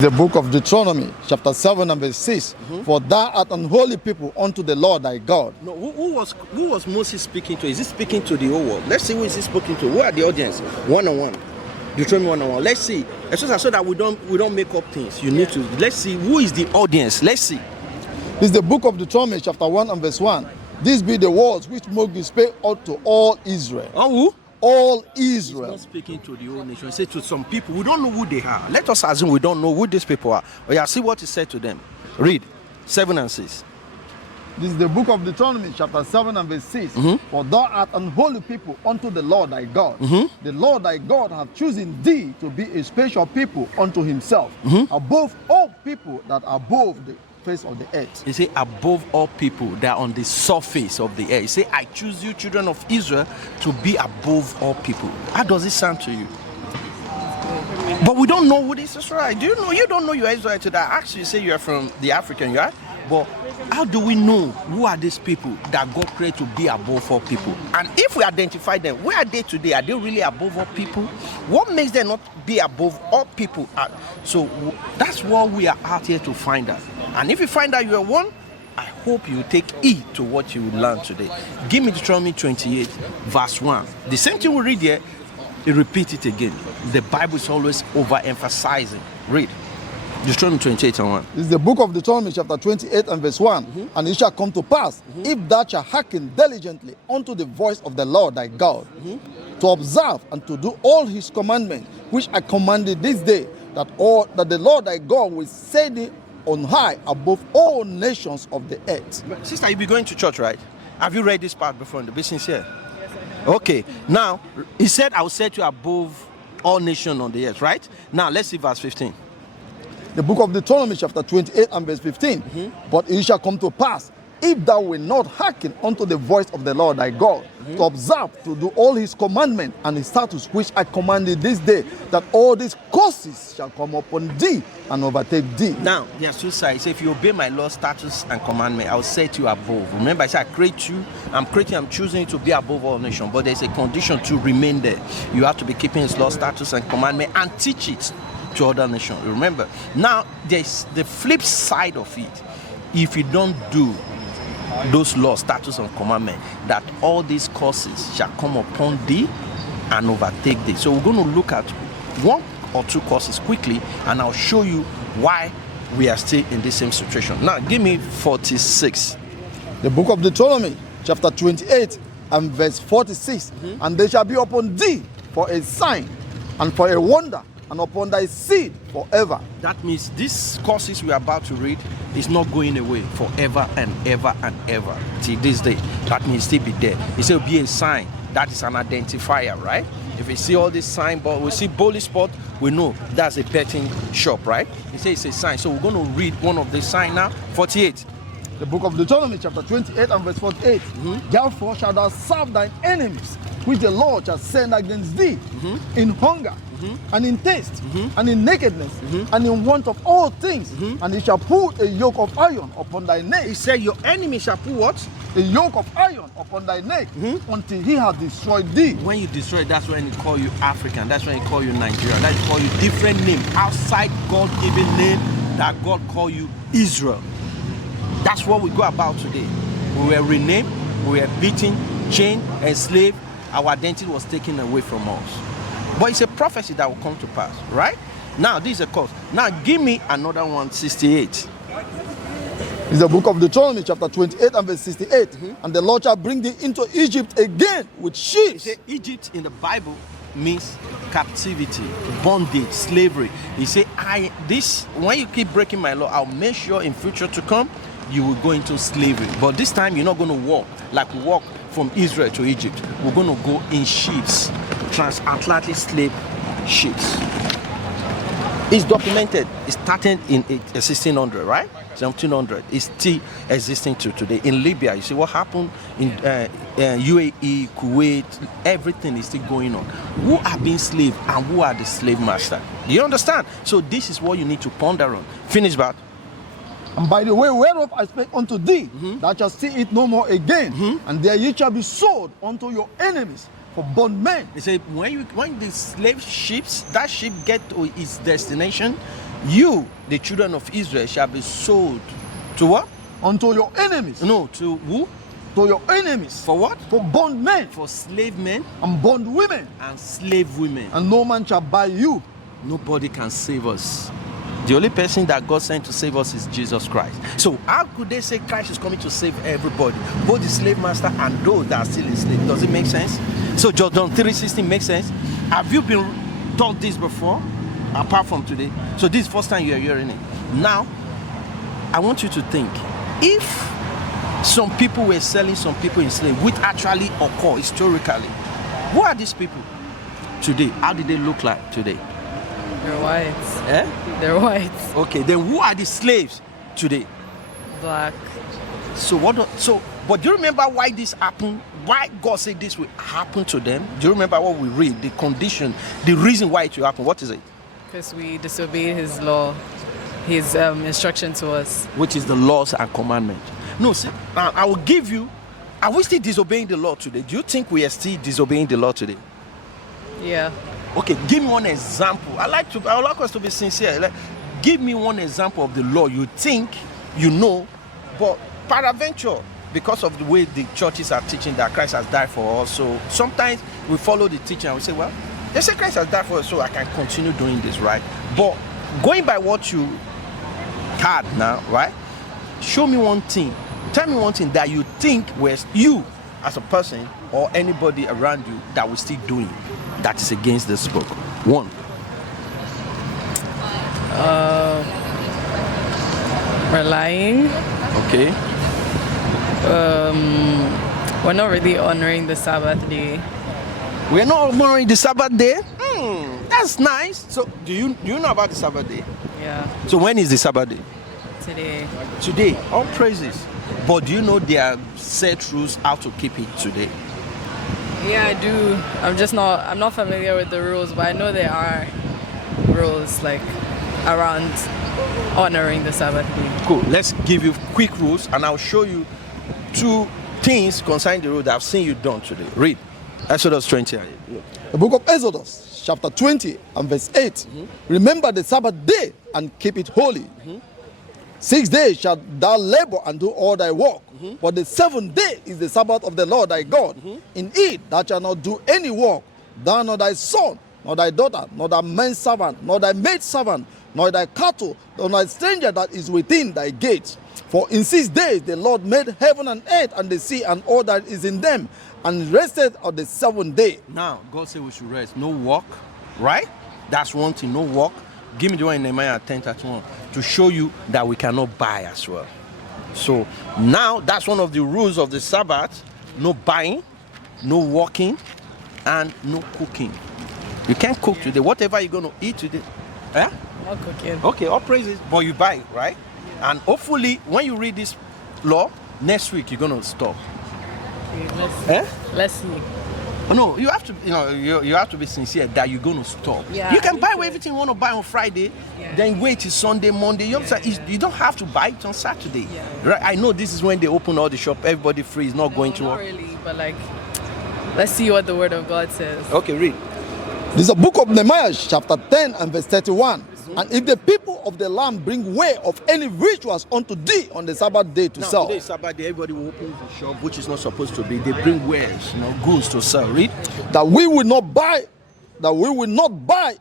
The book of Deuteronomy, chapter 7 and verse 6. For thou art an holy people unto the Lord thy God. No, who was Moses speaking to? Is he speaking to the whole world? Let's see who is he speaking to. Who are the audience? One-on-one. Deuteronomy 1-on-1. Let's see. So that we don't make up things. You need to. Let's see who is the audience. Let's see. This is the book of Deuteronomy, chapter 1 and verse 1. These be the words which Moses spake unto all Israel. Who? All Israel. He's not speaking to the whole nation. He said to some people, we don't know who they are. Let us assume we don't know who these people are. But yeah, see what he said to them. Read 7 and 6. This is the book of Deuteronomy, chapter 7 and verse 6. For thou art an holy people unto the Lord thy God. The Lord thy God hath chosen thee to be a special people unto himself, above all people that are above the face of the earth. He said, above all people that are on the surface of the earth. He said, I choose you, children of Israel, to be above all people. How does it sound to you? But we don't know who this is, right? Do you know? You don't know you're Israel today. Actually, you say you're from the African, right? But how do we know who are these people that God created to be above all people? And if we identify them, where are they today? Are they really above all people? What makes them not be above all people? So that's what we are out here to find out. And if you find out you are one, I hope you take heed to what you will learn today. Give me Deuteronomy 28, verse 1. The same thing we read here, you repeat it again. The Bible is always overemphasizing. Read. Deuteronomy 28 and 1. This is the book of Deuteronomy, chapter 28 and verse 1. And it shall come to pass, if thou shalt hearken diligently unto the voice of the Lord thy God, to observe and to do all his commandments, which I commanded this day, that the Lord thy God will set thee on high above all nations of the earth. Sister, you be going to church, right? Have you read this part before in the business here? Okay. Now, he said, I will set you above all nations on the earth, right? Now, let's see verse 15. The book of Deuteronomy, chapter 28 and verse 15. But it shall come to pass, if thou wilt not hearken unto the voice of the Lord thy God, to observe, to do all his commandments and his statutes, which I commanded this day, that all these curses shall come upon thee and overtake thee. Now, there are two sides. If you obey my law, statutes, and commandment, I will set you above. Remember, I said I create you. I'm choosing you to be above all nations. But there's a condition to remain there. You have to be keeping his law, statutes, and commandment and teach it to other nations. Remember. Now, there's the flip side of it. If you don't do those laws, statutes, and commandments, that all these curses shall come upon thee and overtake thee. So we're going to look at one or two curses quickly, and I'll show you why we are still in the same situation. Now, give me 46. The book of Deuteronomy, chapter 28 and verse 46. And they shall be upon thee for a sign and for a wonder, and upon thy seed forever. That means these curses we are about to read is not going away forever and ever and ever till this day. That means still be there. It will be a sign. That is an identifier, right? If we see all this sign, but we see bowling spot, we know that's a betting shop, right? It says it's a sign. So we're going to read one of the sign now. 48. The book of Deuteronomy, chapter 28 and verse 48. Therefore shalt thou serve thine enemies, which the Lord shall send against thee, in hunger, and in thirst, and in nakedness, and in want of all things. And he shall put a yoke of iron upon thy neck. He said, your enemy shall put what? A yoke of iron upon thy neck, until he hath destroyed thee. When you destroy, that's when he call you African. That's when he call you Nigerian. That's when he call you different name outside God-given name that God call you Israel. That's what we go about today. We were renamed, we were beaten, chained, enslaved. Our identity was taken away from us. But it's a prophecy that will come to pass, right? Now, this is a curse. Now, give me another one, 68. It's the book of Deuteronomy, chapter 28 and verse 68. And the Lord shall bring thee into Egypt again with ships. He said Egypt in the Bible means captivity, bondage, slavery. He said, when you keep breaking my law, I'll make sure in future to come, you will go into slavery. But this time, you're not going to walk like we walk from Israel to Egypt. We're going to go in ships, transatlantic slave ships. It's documented. It started in 1600, right? 1700. It's still existing to today. In Libya, you see what happened in UAE, Kuwait, everything is still going on. Who are being slave and who are the slave master? Do you understand? So this is what you need to ponder on. Finish that. And by the way whereof I spake unto thee, thou shalt see it no more again, and there ye shall be sold unto your enemies for bondmen. He said, when the slave ships, that ship get to its destination, You, the children of Israel, shall be sold to what? Unto your enemies. No, to who? To your enemies. For what? For bondmen. For slave men And bondwomen. and slave women. And no man shall buy you. Nobody can save us. The only person that God sent to save us is Jesus Christ. So how could they say Christ is coming to save everybody, both the slave master and those that are still enslaved? Does it make sense? So John 3:16 makes sense. Have you been taught this before, apart from today? So this is the first time you are hearing it. Now I want you to think, if some people were selling some people in slave, which actually occur historically, who are these people today? How did they look like today? They're white. Eh? They're white. Okay, then who are the slaves today? Black. But do you remember why this happened? Why God said this will happen to them? Do you remember what we read? The condition, the reason why it will happen. What is it? Because we disobeyed his law, his instruction to us. Which is the laws and commandments. No, see, I will give you. Are we still disobeying the law today? Do you think we are still disobeying the law today? Yeah. Okay, give me one example. I would like us to be sincere. Like, give me one example of the law you think you know, but peradventure, because of the way the churches are teaching that Christ has died for us. So sometimes we follow the teaching and we say, well, they say Christ has died for us, so I can continue doing this, right? But going by what you had now, right? Show me one thing. Tell me one thing that you think was you as a person or anybody around you that we're still doing that is against this book. One. We're lying. Okay. We're not really honoring the Sabbath day. We're not honoring the Sabbath day? That's nice. So do you know about the Sabbath day? Yeah. So when is the Sabbath day? Today. Today. All praises. But do you know there are set rules how to keep it today? Yeah, I do. I'm not familiar with the rules, but I know there are rules like around honoring the Sabbath day. Cool. Let's give you quick rules and I'll show you two things concerning the rule that I've seen you done today. Read. Exodus 20. The book of Exodus, chapter 20 and verse 8. Remember the Sabbath day and keep it holy. 6 days shalt thou labor and do all thy work. But the 7th day is the Sabbath of the Lord thy God. In it thou shalt not do any work, thou nor thy son, nor thy daughter, nor thy man servant, nor thy maid servant, nor thy cattle, nor thy stranger that is within thy gates. For in 6 days the Lord made heaven and earth and the sea and all that is in them, and rested on the 7th day. Now, God said we should rest. No work, right? That's one thing, no work. Give me the one in Nehemiah 10:31 to show you that we cannot buy as well. So now that's one of the rules of the Sabbath. No buying, no walking, and no cooking. You can't cook today. Whatever you're going to eat today. Eh? Not cooking. Okay, all praises. But you buy it, right? And hopefully when you read this law, next week you're going to stop. Okay, let's see. Oh, no, you have to, you have to be sincere that you're going to stop. Yeah, you can buy everything you want to buy on Friday, then wait till Sunday, Monday. You don't have to buy it on Saturday. Yeah. Right? I know this is when they open all the shop. Everybody free is not going to Not work. really, but like, let's see what the Word of God says. Okay, read. This is the book of Nehemiah, chapter 10 and verse 31. And if the people of the land bring way of any rituals unto thee on the Sabbath day to Now, sell. today is Sabbath day. Everybody will open the shop, which is not supposed to be. They bring wares, goods to sell. Read. That we will not buy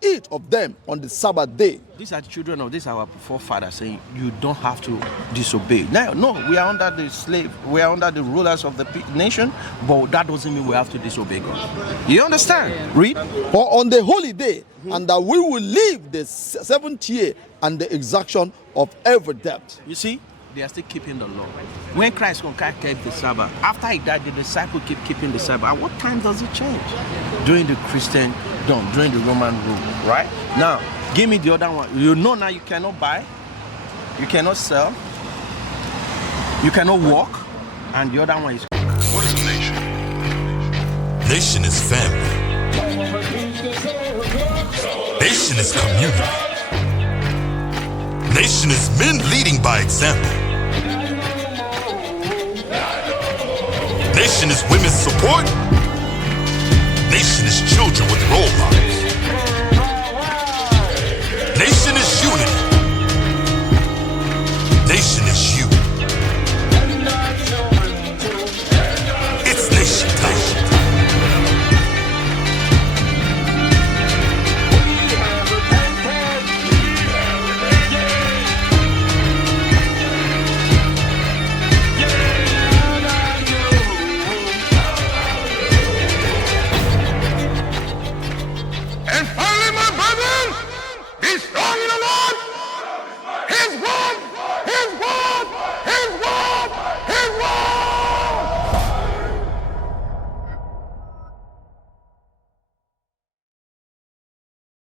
it of them on the Sabbath day. These are the children of this our forefathers saying you don't have to disobey. Now, no, we are under the slave, we are under the rulers of the nation, but that doesn't mean we have to disobey God. You understand? Yeah. Read. Or on the holy day, and that we will leave the 7th year and the exaction of every debt. You see, they are still keeping the law. When Christ kept the Sabbath, after he died, the disciples keep keeping the Sabbath. At what time does it change? During the Christian, during the Roman rule, right? Now, give me the other one. You know now you cannot buy, you cannot sell, you cannot walk, and the other one is... What is a nation? Nation is family. Nation is community. Nation is men leading by example. Nation is women's support. Nation is children with role models.